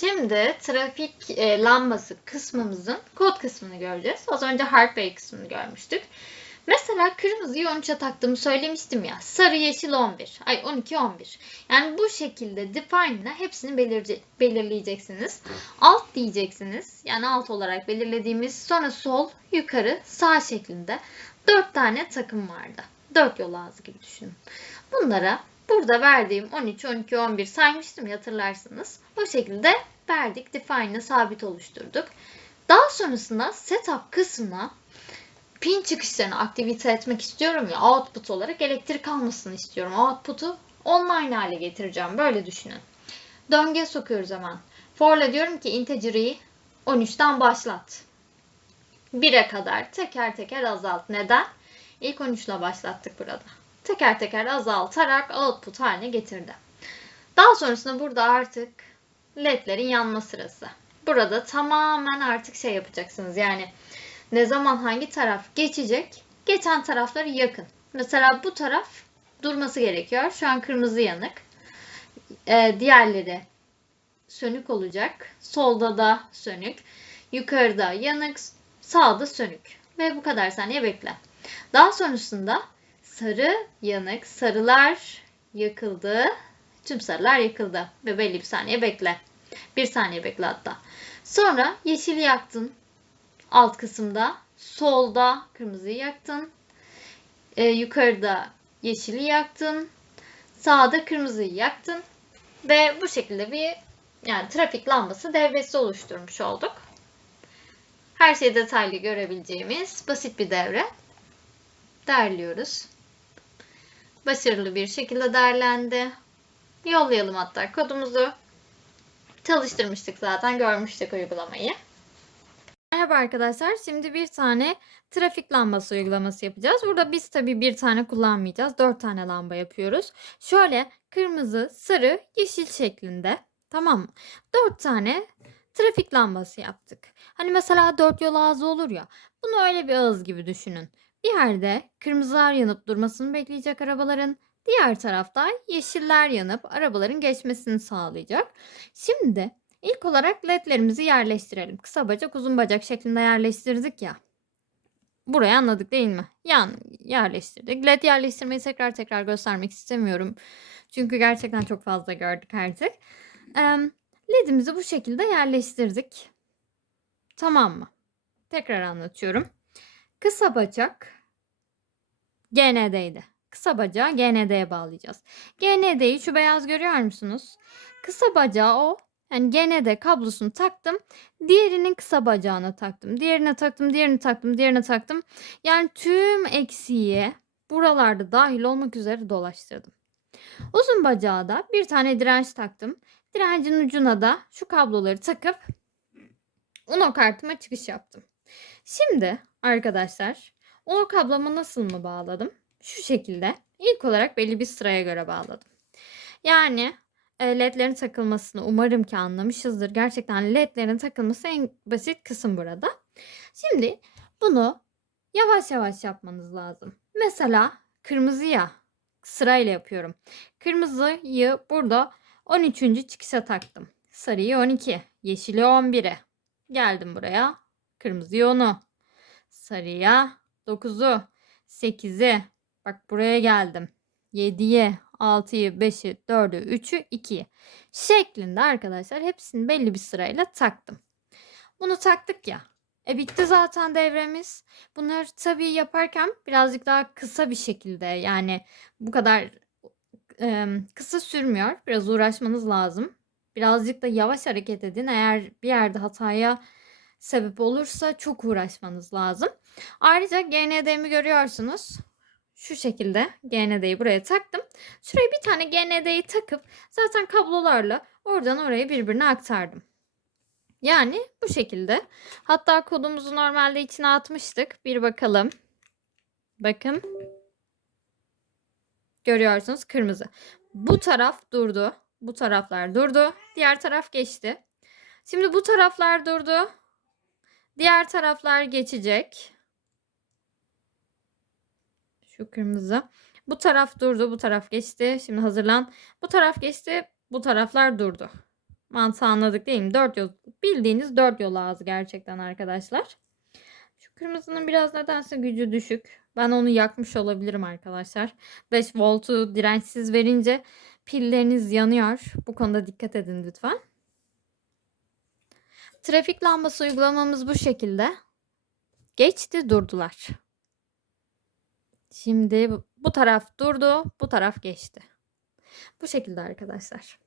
Şimdi trafik e, lambası kısmımızın kod kısmını göreceğiz. Az önce hardware kısmını görmüştük. Mesela kırmızıyı 13'e taktığımı söylemiştim ya. Sarı, yeşil 11. Ay 12, 11. Yani bu şekilde define ile hepsini belirce- belirleyeceksiniz. Alt diyeceksiniz. Yani alt olarak belirlediğimiz sonra sol, yukarı, sağ şeklinde 4 tane takım vardı. 4 yol ağzı gibi düşünün. Bunlara burada verdiğim 13, 12, 11 saymıştım hatırlarsınız. O şekilde verdik. Define'ı sabit oluşturduk. Daha sonrasında setup kısmına pin çıkışlarını aktivite etmek istiyorum ya output olarak elektrik almasını istiyorum. Output'u online hale getireceğim. Böyle düşünün. Döngüye sokuyoruz hemen. For'la diyorum ki integer'i 13'ten başlat. 1'e kadar teker teker azalt. Neden? İlk 13 ile başlattık burada. Teker teker azaltarak output haline getirdi. Daha sonrasında burada artık ledlerin yanma sırası. Burada tamamen artık şey yapacaksınız. Yani ne zaman hangi taraf geçecek? Geçen tarafları yakın. Mesela bu taraf durması gerekiyor. Şu an kırmızı yanık. Ee, diğerleri sönük olacak. Solda da sönük. Yukarıda yanık. Sağda sönük. Ve bu kadar saniye bekle. Daha sonrasında sarı yanık. Sarılar yakıldı. Tüm sarılar yakıldı. Ve belli bir saniye bekle. Bir saniye bekle hatta. Sonra yeşili yaktın alt kısımda. Solda kırmızıyı yaktın. Ee, yukarıda yeşili yaktın. Sağda kırmızıyı yaktın. Ve bu şekilde bir yani trafik lambası devresi oluşturmuş olduk. Her şeyi detaylı görebileceğimiz basit bir devre. Derliyoruz. Başarılı bir şekilde derlendi. Yollayalım hatta kodumuzu. Çalıştırmıştık zaten görmüştük uygulamayı. Merhaba arkadaşlar. Şimdi bir tane trafik lambası uygulaması yapacağız. Burada biz tabii bir tane kullanmayacağız. Dört tane lamba yapıyoruz. Şöyle kırmızı, sarı, yeşil şeklinde. Tamam mı? Dört tane trafik lambası yaptık. Hani mesela dört yol ağzı olur ya. Bunu öyle bir ağız gibi düşünün. Bir yerde kırmızılar yanıp durmasını bekleyecek arabaların. Diğer tarafta yeşiller yanıp arabaların geçmesini sağlayacak. Şimdi İlk olarak ledlerimizi yerleştirelim. Kısa bacak, uzun bacak şeklinde yerleştirdik ya. Burayı anladık değil mi? Yan yerleştirdik. Led yerleştirmeyi tekrar tekrar göstermek istemiyorum. Çünkü gerçekten çok fazla gördük artık. Ledimizi bu şekilde yerleştirdik. Tamam mı? Tekrar anlatıyorum. Kısa bacak GND'ydi. Kısa bacağı GND'ye bağlayacağız. GND'yi şu beyaz görüyor musunuz? Kısa bacağı o yani gene de kablosunu taktım. Diğerinin kısa bacağına taktım. Diğerine taktım, diğerini taktım, diğerine taktım. Yani tüm eksiği buralarda dahil olmak üzere dolaştırdım. Uzun bacağa da bir tane direnç taktım. Direncin ucuna da şu kabloları takıp Uno kartıma çıkış yaptım. Şimdi arkadaşlar Uno kablomu nasıl mı bağladım? Şu şekilde ilk olarak belli bir sıraya göre bağladım. Yani e, ledlerin takılmasını umarım ki anlamışızdır. Gerçekten ledlerin takılması en basit kısım burada. Şimdi bunu yavaş yavaş yapmanız lazım. Mesela kırmızıya sırayla yapıyorum. Kırmızıyı burada 13. çıkışa taktım. Sarıyı 12, yeşili 11'e. Geldim buraya. Kırmızıyı 10'u. Sarıya 9'u, 8'i. Bak buraya geldim. 7'ye, 6'yı, 5'i, 4'ü, 3'ü, 2'yi şeklinde arkadaşlar hepsini belli bir sırayla taktım. Bunu taktık ya. E bitti zaten devremiz. Bunları tabii yaparken birazcık daha kısa bir şekilde yani bu kadar e, kısa sürmüyor. Biraz uğraşmanız lazım. Birazcık da yavaş hareket edin. Eğer bir yerde hataya sebep olursa çok uğraşmanız lazım. Ayrıca GND'mi görüyorsunuz şu şekilde GND'yi buraya taktım. Şuraya bir tane GND'yi takıp zaten kablolarla oradan oraya birbirine aktardım. Yani bu şekilde. Hatta kodumuzu normalde içine atmıştık. Bir bakalım. Bakın. Görüyorsunuz kırmızı. Bu taraf durdu. Bu taraflar durdu. Diğer taraf geçti. Şimdi bu taraflar durdu. Diğer taraflar geçecek. Şu kırmızı. Bu taraf durdu, bu taraf geçti. Şimdi hazırlan. Bu taraf geçti, bu taraflar durdu. Mantığı anladık değil mi? 4 yol. Bildiğiniz 4 yol ağzı gerçekten arkadaşlar. Şu kırmızının biraz nedense gücü düşük. Ben onu yakmış olabilirim arkadaşlar. 5 voltu dirençsiz verince pilleriniz yanıyor. Bu konuda dikkat edin lütfen. Trafik lambası uygulamamız bu şekilde. Geçti durdular. Şimdi bu- taraf durdu, bu taraf geçti. Bu şekilde arkadaşlar.